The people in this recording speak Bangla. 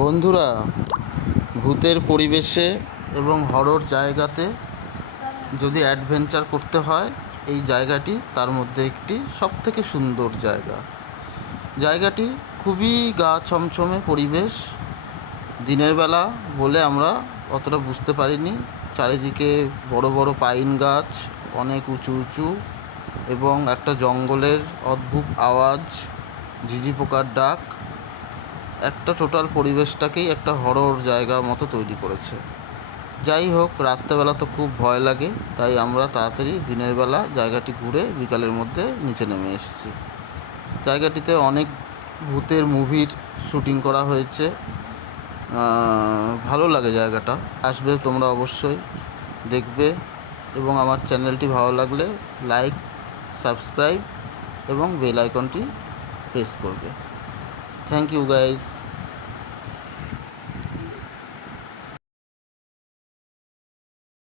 বন্ধুরা, ভূতের পরিবেশে এবং হরর জায়গাতে যদি অ্যাডভেঞ্চার করতে হয়, এই জায়গাটি তার মধ্যে একটি সবথেকে সুন্দর জায়গাটি খুবই গা ছমছমে পরিবেশ। দিনের বেলা বলে আমরা অতটা বুঝতে পারিনি। চারিদিকে বড় বড় পাইন গাছ, অনেক উঁচু উঁচু, এবং একটা জঙ্গলের অদ্ভুত আওয়াজ, ঝিঝি পোকার ডাক, একটা টোটাল পরিবেশটাকেই একটা হরর জায়গা মতো তৈরি করেছে। যাই হোক, রাত্রেবেলা তো খুব ভয় লাগে, তাই আমরা তাড়াতাড়ি দিনের বেলা জায়গাটি ঘুরে বিকালের মধ্যে নিচে নেমে এসেছি। জায়গাটিতে অনেক ভূতের মুভির শ্যুটিং করা হয়েছে। ভালো লাগে জায়গাটা। আসবে তোমরা, অবশ্যই দেখবে, এবং আমার চ্যানেলটি ভালো লাগলে লাইক, সাবস্ক্রাইব এবং বেল আইকনটি প্রেস করবে। Thank you guys.